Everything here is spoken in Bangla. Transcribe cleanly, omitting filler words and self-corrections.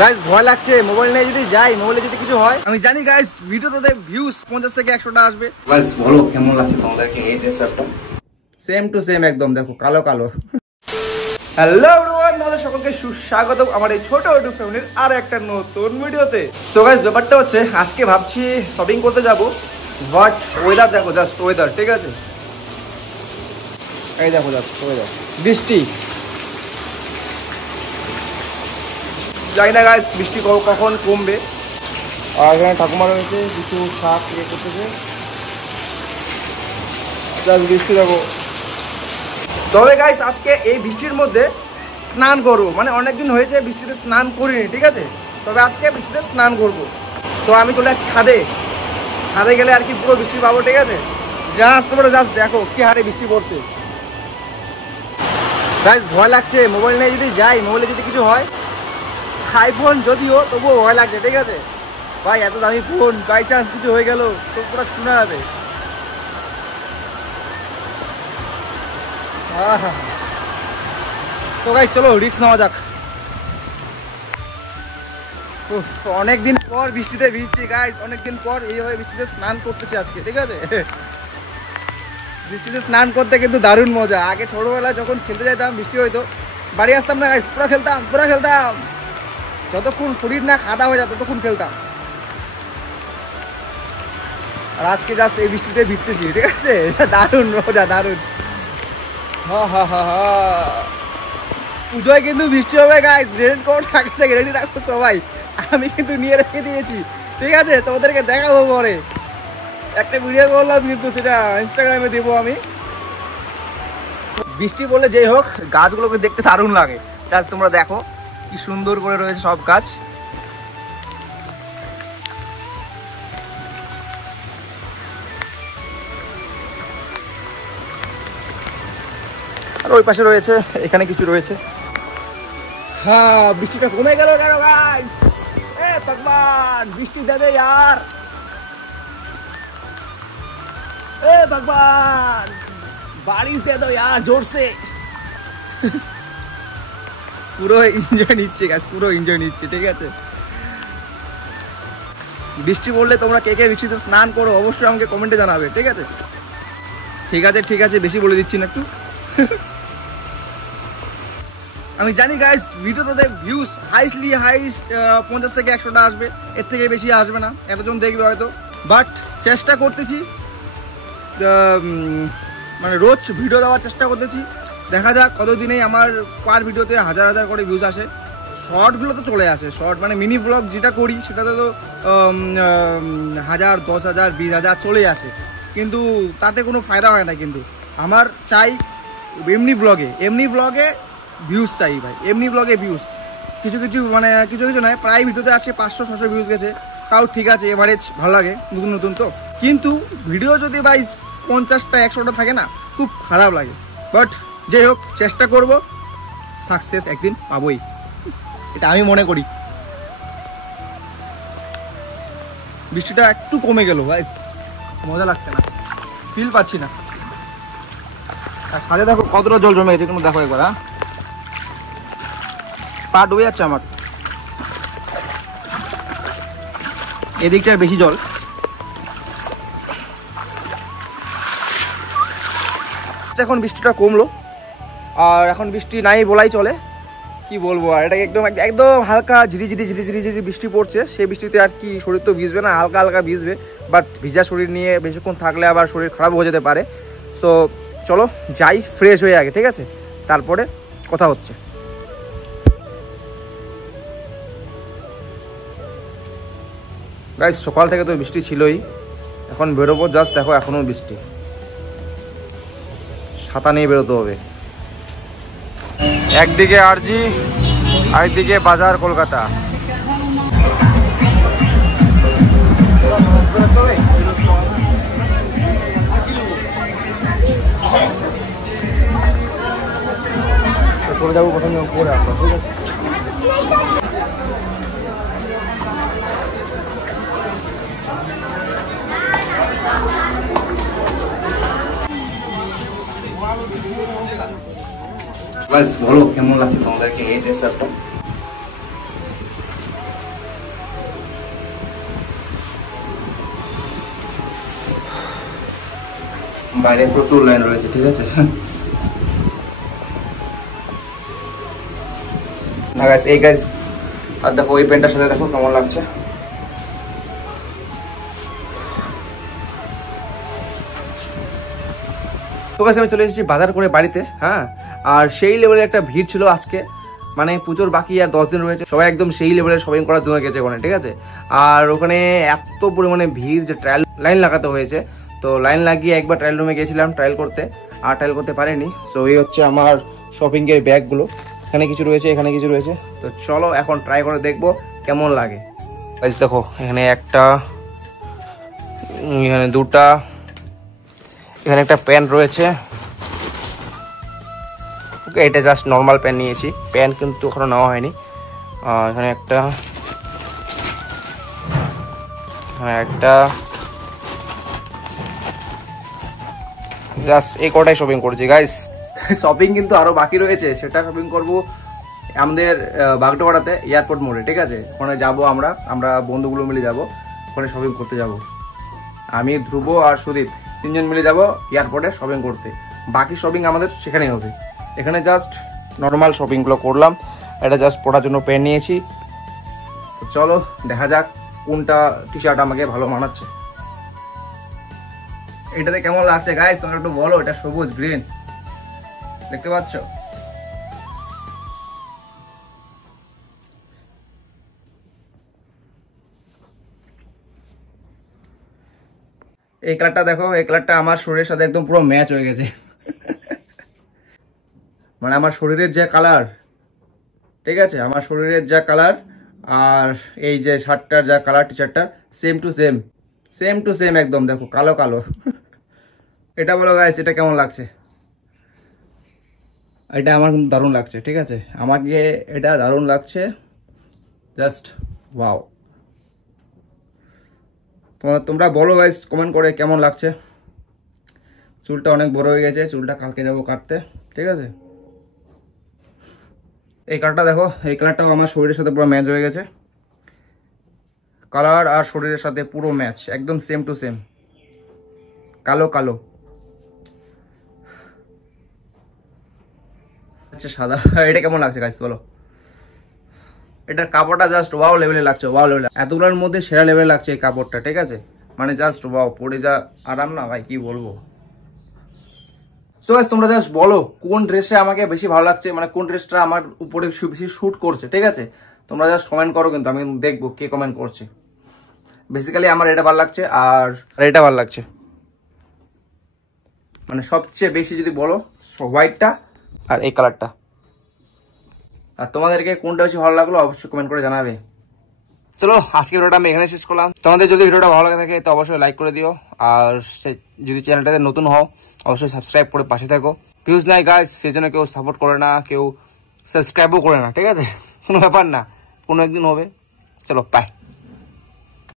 গাইস ভয় লাগছে, মোবাইল নিয়ে যদি যাই, মোবাইলে যদি কিছু হয়। আমি জানি গাইস ভিডিওতে ভিউজ 50 থেকে 100টা আসবে। গাইস বলো কেমন লাগছে তোমাদেরকে এই ড্রেসআপটা? সেম টু সেম একদম, দেখো কালো কালো। হ্যালো এভরিওয়ান, তোমাদের সকলকে সুস্বাগত আমার এই ছোট ইউটিউব ফ্যামিলির আর একটা নতুন ভিডিওতে। সো গাইস ব্যাপারটা হচ্ছে আজকে ভাবছি শপিং করতে যাব, বাট ওয়েদার দেখো, জাস্ট ওয়েদার, ঠিক আছে? এই দেখো জাস্ট ওয়েদার, বৃষ্টি। জানি না গাইস বৃষ্টি কখন কমবে। আর এখানে ঠাকুমা রয়েছে, কিছু শাক ইয়ে করতেছে, জাস্ট বৃষ্টি দেখো। তবে গাইস আজকে এই বৃষ্টির মধ্যে স্নান করবো, মানে অনেকদিন হয়েছে বৃষ্টিতে স্নান করিনি, ঠিক আছে? তবে আজকে বৃষ্টিতে স্নান করব। তো আমি চলে যাচ্ছি ছাদে, ছাদে গেলে আর কি পুরো বৃষ্টি পাবো, ঠিক আছে? জাস্ট তোমরা জাস্ট দেখো কি হারে বৃষ্টি পড়ছে। গাইস ভয় লাগছে, মোবাইল নিয়ে যদি যাই, মোবাইলে যদি কিছু হয়। আইফোন যদিও, তবুও ভয় লাগছে, ঠিক আছে ভাই? এত দামি ফোন, বাই চান্স কিছু হয়ে গেল তো পুরো শোনা যাবে। তো গাইস চলো রিস্ক নেওয়া যাক। অনেকদিন পর বৃষ্টিতে ভিজছি গাইস, অনেকদিন পর এইভাবে বৃষ্টিতে স্নান করতেছি আজকে, ঠিক আছে? বৃষ্টিতে স্নান করতে কিন্তু দারুণ মজা। আগে ছোটবেলায় যখন খেলতে যেতাম, বৃষ্টি হয়তো, বাড়ি আসতাম না গাইস, পুরো খেলতাম। যতক্ষণ শরীর না কাদা হয়ে যায় ততক্ষণ খেলতাম। আর আজকে জাস্ট এই বৃষ্টিতে ভিজতেছি, ঠিক আছে? দারুণ মজা, দারুণ। পুজোয় কিন্তু বৃষ্টি হবে গাইস, রেনকোট আগে থেকে রেডি রাখবো সবাই। আমি কিন্তু নিয়ে রেখে দিয়েছি, ঠিক আছে? তোমাদেরকে দেখাবো পরে, একটা ভিডিও করলাম কিন্তু সেটা ইনস্টাগ্রামে দেবো আমি। বৃষ্টি বলে যেই হোক, গাছগুলোকে দেখতে দারুণ লাগে। জাস্ট তোমরা দেখো কি সুন্দর করে রয়েছে সব গাছ। আর ওই পাশে রয়েছে, এখানে কিছু রয়েছে। হ্যাঁ বৃষ্টিটা কমে গেল কেন গাইস? এ ভগবান বৃষ্টি দে দে यार, এ ভগবান বারিশ দে দো यार জোর সে। পুরো এনজয় নিচ্ছে গাইস, পুরো এনজয় নিচ্ছে, ঠিক আছে? বৃষ্টি পড়লে তোমরা কে কে বৃষ্টিতে স্নান করো অবশ্যই আমাকে কমেন্টে জানাবে, ঠিক আছে? ঠিক আছে বেশি বলে দিচ্ছি না একটু। আমি জানি গাইস ভিডিওতে ভিউজ হাইস্ট 50 থেকে 100টা আসবে, এর থেকে বেশি আসবে না, এতজন দেখবে হয়তো। বাট চেষ্টা করতেছি, মানে রোজ ভিডিও দেওয়ার চেষ্টা করতেছি। দেখা যাক কতদিনেই আমার পার ভিডিওতে হাজার করে ভিউজ আসে। শর্টগুলো তো চলে আসে, শর্ট মানে মিনি ব্লগ যেটা করি সেটাতে তো 1000, 10,000, 20,000 চলে আসে, কিন্তু তাতে কোনো ফায়দা হয় না। কিন্তু আমার চাই এমনি ব্লগে ভিউজ চাই ভাই, এমনি ব্লগে ভিউজ। কিছু মানে কিছু নয়, প্রায় ভিডিওতে আছে 500-600 ভিউজ গেছে, তাও ঠিক আছে, এভারেজ ভালো লাগে, নতুন তো। কিন্তু ভিডিও যদি ভাই 50টা 100টা থাকে না, খুব খারাপ লাগে। বাট যাই হোক, চেষ্টা করব, সাকসেস একদিন পাবোই, এটা আমি মনে করি। বৃষ্টিটা একটু কমে গেল গাইস, মজা লাগছে না, ফিল পাচ্ছি না। আর সাথে দেখো কতটা জল জমে গেছে, তুমি দেখো একবার। হ্যাঁ পা ডুবে যাচ্ছে আমার, এদিকটার বেশি জল। এখন বৃষ্টিটা কমলো, আর এখন বৃষ্টি নাই বলাই চলে, কি বলবো আর। এটা একদম হালকা ঝিরি বৃষ্টি পড়ছে। সেই বৃষ্টিতে আর কি শরীর তো ভিজবে না, হালকা ভিজবে, বাট ভিজা শরীর নিয়ে বেশিক্ষণ থাকলে আবার শরীর খারাপ হয়ে যেতে পারে। সো চলো যাই ফ্রেশ হয়ে আগে, ঠিক আছে? তারপরে কথা হচ্ছে। গাইস সকাল থেকে তো বৃষ্টি ছিলই, এখন বেরোবো, জাস্ট দেখো এখনো বৃষ্টি, ছাতা নিয়ে বেরোতে হবে। একদিকে আরজি, আরেকদিকে বাজার কলকাতা। চলে যাবো প্রথমে উপরে, আমরা ঠিক আছে? গাইস বলো কেমন লাগছে তোমাদেরকে এই ড্রেসআপটা? বাইরে প্রচুর লাইন রয়েছে, ঠিক আছে। না গাইস, এই গাইস, আর দেখো ওই প্যান্টটার সাথে দেখো কেমন লাগছে। তো গাইস আমি চলে এসেছি বাজার করে বাড়িতে, হ্যাঁ। আর সেই লেভেলের একটা ভিড় ছিল আজকে, মানে পুজোর বাকি আর 10 দিন রয়েছে, সবাই একদম সেই লেভেলের শপিং করার জন্য গেছে ওখানে, ঠিক আছে। আর ওখানে এত পরিমাণে ভিড় যে ট্রায়াল লাইন লাগাতে হয়েছে। তো লাইন লাগিয়ে একবার ট্রায়াল রুমে গেছিলাম ট্রায়াল করতে, আর ট্রায়াল করতে পারিনি। সো এই হচ্ছে আমার শপিং এর ব্যাগগুলো, এখানে কিছু রয়েছে, এখানে কিছু রয়েছে। তো চলো এখন ট্রাই করে দেখবো কেমন লাগে। গাইস দেখো, এখানে একটা, এখানে দুটা, এখানে একটা প্যান্ট রয়েছে। ওকে, এটা জাস্ট নর্মাল প্যান্ট নিয়েছি, প্যান্ট কিন্তু এখনো নেওয়া হয়নি। এখানে একটা, জাস্ট এই কটাই শপিং করছি গাইস। শপিং কিন্তু আরো বাকি রয়েছে, সেটা শপিং করব আমাদের বাগডোগরাতে এয়ারপোর্ট মোড়ে, ঠিক আছে। ওখানে যাবো আমরা বন্ধুগুলো মিলে যাব, ওখানে শপিং করতে যাব। আমি, ধ্রুব আর সুদীপ 3 জন মিলে যাব এয়ারপোর্টে শপিং করতে। বাকি শপিং আমাদের সেখানেই হবে। এখানে জাস্ট নর্মাল শপিংগুলো করলাম, এটা জাস্ট পড়ার জন্য পেন নিয়েছি। তো চলো দেখা যাক কোনটা টি শার্ট আমাকে ভালো মানাচ্ছে। এটাতে কেমন লাগছে গাইস তোমরা একটু বলো। এটা সবুজ গ্রিন, দেখতে পাচ্ছ? এই কালারটা দেখো, এই কালারটা আমার শরীরের সাথে একদম পুরো ম্যাচ হয়ে গেছে। মানে আমার শরীরের যে কালার, ঠিক আছে, আমার শরীরের যা কালার আর এই যে শার্টটার যা কালার, টি শার্টটা সেম টু সেম একদম। দেখো কালো কালো। এটা বলো গাইস, এটা কেমন লাগছে? এটা আমার কিন্তু দারুণ লাগছে, ঠিক আছে, আমাকে এটা দারুণ লাগছে, জাস্ট ওয়াও। তোমরা বলো গাইস কমেন্ট করে কেমন লাগছে। চুলটা অনেক বড় হয়ে গেছে, চুলটা কালকে যাবো কাটতে, ঠিক আছে। এই কালারটা দেখো, এই কালারটাও আমার শরীরের সাথে পুরো ম্যাচ হয়ে গেছে। কালার আর শরীরের সাথে পুরো ম্যাচ, একদম সেম টু সেম, কালো কালো। আচ্ছা সাদা। এটা কেমন লাগছে গাইস বলো? এটার কাপড়টা জাস্ট ওয়াও লেভেলে লাগছে, ওয়াও লেভেলে, এতগুলোর মধ্যে সেরা লেভেলে লাগছে এই কাপড়টা, ঠিক আছে। মানে জাস্ট ওয়াও, পরে যা আরাম না ভাই, কি বলবো। সো গাইস তোমরা জাস্ট বলো কোন ড্রেসটা আমাকে বেশি ভালো লাগছে, মানে কোন ড্রেসটা আমার উপরে বেশি শুট করছে, ঠিক আছে। তোমরা জাস্ট কমেন্ট করো, কিন্তু আমি দেখবো কে কমেন্ট করছে। বেসিক্যালি আমার এটা ভালো লাগছে আর এটা ভালো লাগছে, মানে সবচেয়ে বেশি যদি বলো হোয়াইটটা আর এই কালারটা। আর তোমাদেরকে কোনটা বেশি ভালো লাগলো অবশ্যই কমেন্ট করে জানাবে। চলো আজকে ভিডিওটা আমি এখানে শেষ করলাম। তোমাদের যদি ভিডিওটা ভালো লাগে থাকে তো অবশ্যই লাইক করে দিও, আর যদি চ্যানেলটাতে নতুন হও অবশ্যই সাবস্ক্রাইব করে পাশে থাকো। ভিউজ নাই গাইস, সেই জন্য কেউ সাপোর্ট করে না, কেউ সাবস্ক্রাইবও করে না, ঠিক আছে। কোনো ব্যাপার না, কোনো একদিন হবে। চলো বাই।